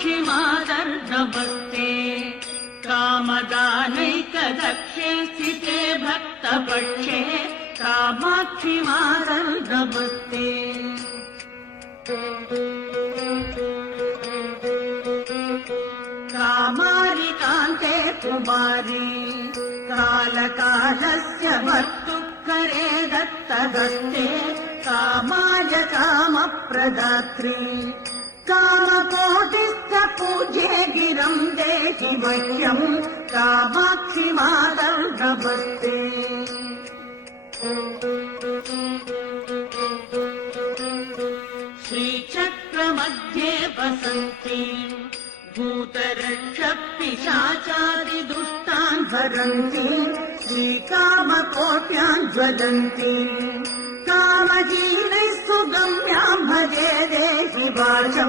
कामाक्षि मातर्नमस्ते कामदानैकदक्षे स्थिते भक्तपक्षे कामाक्षि मातर्नमस्ते कामारिकान्ते कुमारी कालकालस्य भर्तुकरे दत्तगस्ते कामाय कामप्रदात्री कामकोटिस्थ पूज्ये गिरम् देहि मह्यम् कामाक्षि मातर्नमस्ते श्रीचक्रमध्ये वसन्ती भूतरक्षपिशाचादिदुष्टान् हरन्ति श्रीकामकोट्यान् ज्वलन्ति कामहीनैः सुगम्याम् भजे देहि वाचम्